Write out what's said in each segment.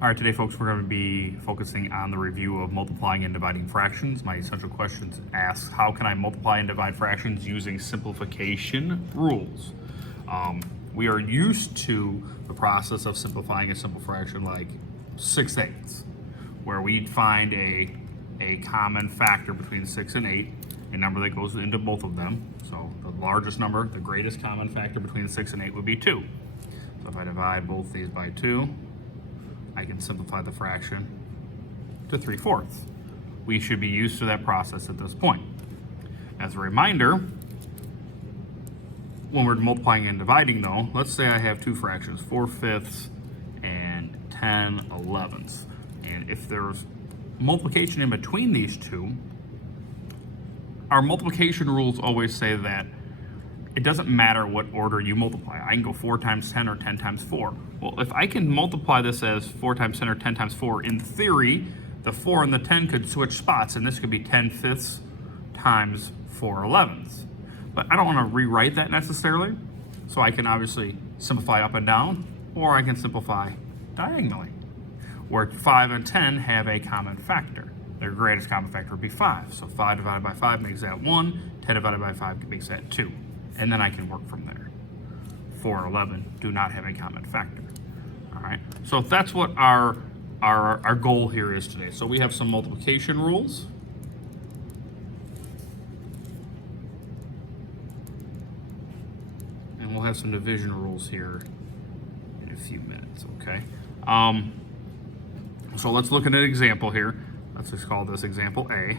All right, today, folks, we're going to be focusing on the review of multiplying and dividing fractions. My essential questions ask, how can I multiply and divide fractions using simplification rules? We are used to the process of simplifying a simple fraction like 6/8, where we'd find a common factor between 6 and 8, a number that goes into both of them. So the largest number, the greatest common factor between 6 and 8 would be 2. So if I divide both these by 2, I can simplify the fraction to 3/4. We should be used to that process at this point. As a reminder, when we're multiplying and dividing though, let's say I have two fractions, 4/5 and 10/11. And if there's multiplication in between these two, our multiplication rules always say that it doesn't matter what order you multiply. I can go 4 times 10 or 10 times 4. Well, if I can multiply this as 4 times 10 or 10 times 4, in theory, the 4 and the 10 could switch spots, and this could be 10/5 times 4/11. But I don't want to rewrite that necessarily, so I can obviously simplify up and down, or I can simplify diagonally, where 5 and 10 have a common factor. Their greatest common factor would be 5. So 5 divided by 5 makes that 1, 10 divided by 5 makes that 2. And then I can work from there. 4 and 11 do not have a common factor. All right, so that's what our goal here is today. So we have some multiplication rules. And we'll have some division rules here in a few minutes, okay? So let's look at an example here. Let's just call this example A.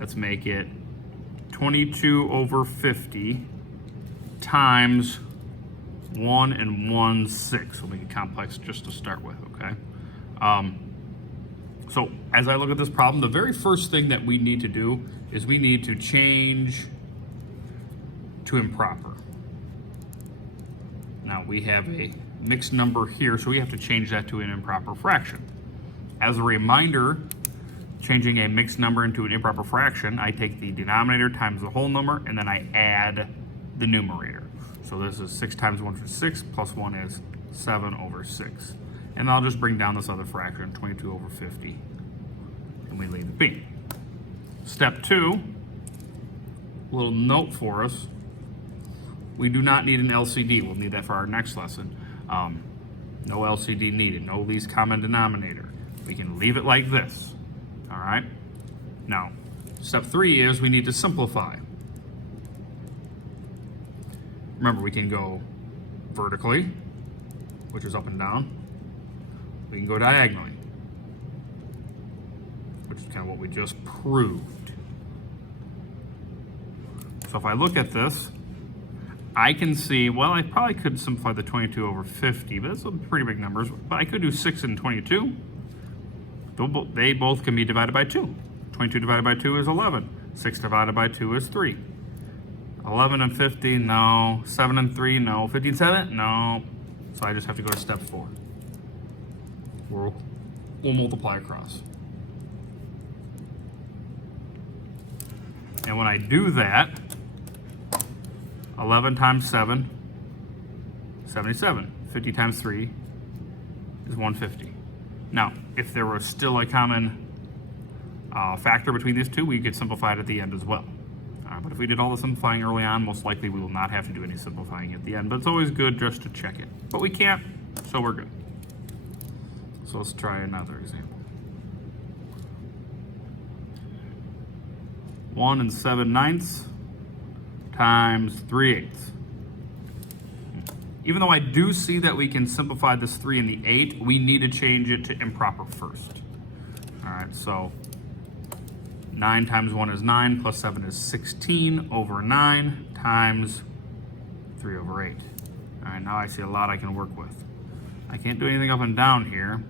Let's make it 22/50 times 1 and 1/6. We'll make it complex just to start with, okay? So as I look at this problem, the very first thing that we need to do is we need to change to improper. Now we have a mixed number here, so we have to change that to an improper fraction. As a reminder, changing a mixed number into an improper fraction, I take the denominator times the whole number, and then I add the numerator. So this is 6 times 1 is 6, plus 1 is 7/6. And I'll just bring down this other fraction, 22/50, and we leave it be. Step 2, a little note for us, we do not need an LCD. We'll need that for our next lesson. No LCD needed, no least common denominator. We can leave it like this, all right? Now, step 3 is we need to simplify. Remember, we can go vertically, which is up and down. We can go diagonally, which is kind of what we just proved. So if I look at this, I can see, well, I probably could simplify the 22/50, but that's some pretty big numbers. But I could do 6 and 22. They both can be divided by 2. 22 divided by 2 is 11. 6 divided by 2 is 3. 11 and 50, no. 7 and 3, no. 50 and 7, no. So I just have to go to step 4. We'll multiply across. And when I do that, 11 times 7, 77. 50 times 3 is 150. Now, if there was still a common factor between these two, we could simplify it at the end as well. But if we did all the simplifying early on, most likely we will not have to do any simplifying at the end. But it's always good just to check it. But we can't, so we're good. So let's try another example. 1 and 7/9 times 3/8. Even though I do see that we can simplify this 3 and the 8, we need to change it to improper first. All right, so 9 times 1 is 9, plus 7 is 16/9 times 3/8. All right, now I see a lot I can work with. I can't do anything up and down here,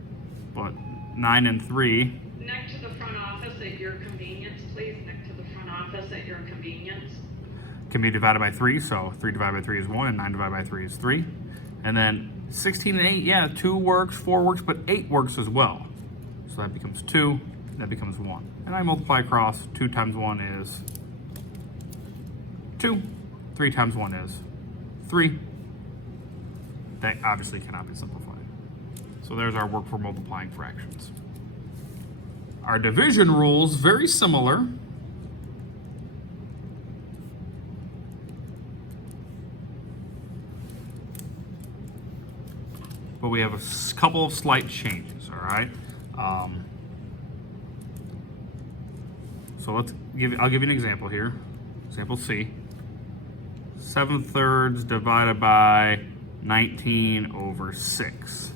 but 9 and 3. Next to the front office at your convenience, please. Next to the front office at your convenience. Can be divided by 3, so 3 divided by 3 is 1, and 9 divided by 3 is 3. And then 16 and 8, yeah, 2 works, 4 works, but 8 works as well. So that becomes 2, that becomes 1. And I multiply across, 2 times 1 is 2, 3 times 1 is 3. That obviously cannot be simplified. So there's our work for multiplying fractions. Our division rules, very similar. But we have a couple of slight changes, all right? So I'll give you an example here. Example C. 7/3 divided by 19 over 6.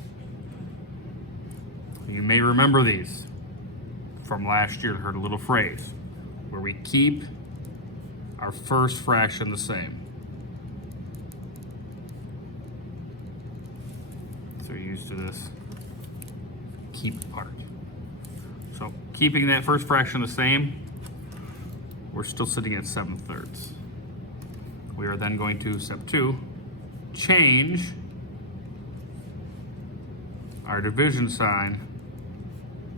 You may remember these from last year. Heard a little phrase where we keep our first fraction the same. So you're used to this keep part. So keeping that first fraction the same, we're still sitting at 7/3. We are then going to, step 2, change our division sign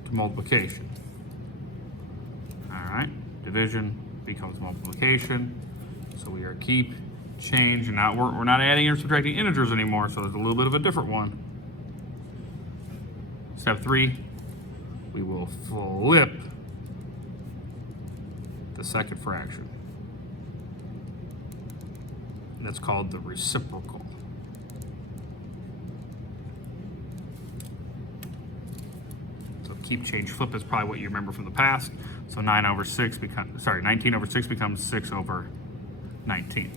to multiplication. All right, division becomes multiplication. So we are keep, change, and now we're not adding or subtracting integers anymore, so it's a little bit of a different one. Step 3, we will flip the second fraction. That's called the reciprocal. So keep, change, flip is probably what you remember from the past. So 19 over 6 becomes 6 over 19.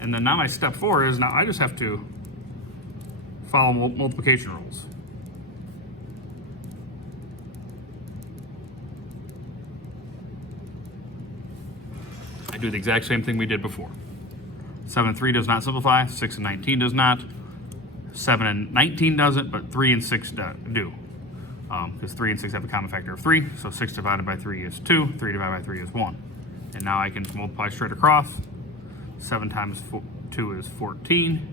And then now my step 4 is, now I just have to follow multiplication rules. I do the exact same thing we did before. 7 and 3 does not simplify, 6 and 19 does not, 7 and 19 doesn't, but 3 and 6 do. Because 3 and 6 have a common factor of 3, so 6 divided by 3 is 2, 3 divided by 3 is 1. And now I can multiply straight across. 7 times 2 is 14,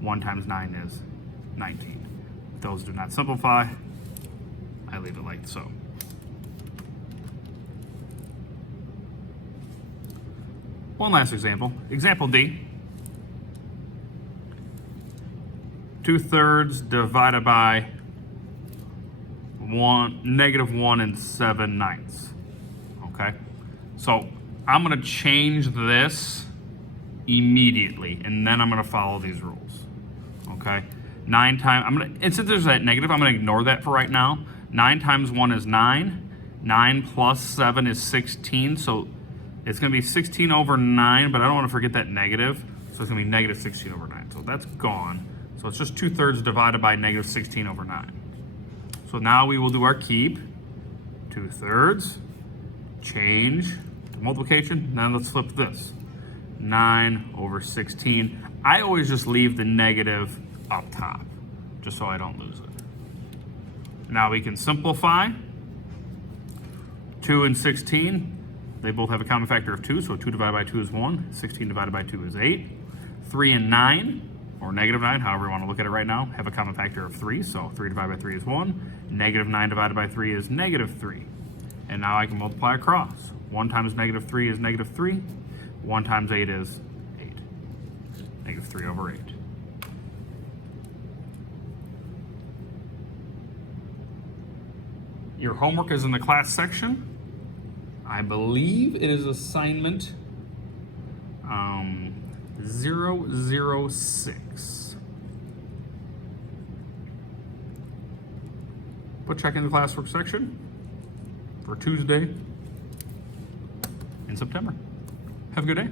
1 times 9 is 19. Those do not simplify. I leave it like so. One last example. Example D. 2/3 divided by -1 and 7/9. Okay? So I'm gonna change this immediately, and then I'm gonna follow these rules. Okay? 9 times, and since there's that negative, I'm gonna ignore that for right now. 9 times 1 is 9. 9 plus 7 is 16, so it's going to be 16 over 9, but I don't want to forget that negative. So it's going to be negative 16 over 9. So that's gone. So it's just 2/3 divided by negative 16 over 9. So now we will do our keep. 2/3, change to multiplication. Now let's flip this. 9 over 16. I always just leave the negative up top, just so I don't lose it. Now we can simplify. 2 and 16. They both have a common factor of 2, so 2 divided by 2 is 1. 16 divided by 2 is 8. 3 and 9, or negative 9, however you want to look at it right now, have a common factor of 3, so 3 divided by 3 is 1. Negative 9 divided by 3 is negative 3. And now I can multiply across. 1 times negative 3 is negative 3. 1 times 8 is 8. Negative 3 over 8. Your homework is in the class section. I believe it is assignment 006. But check in the classwork section for Tuesday in September. Have a good day.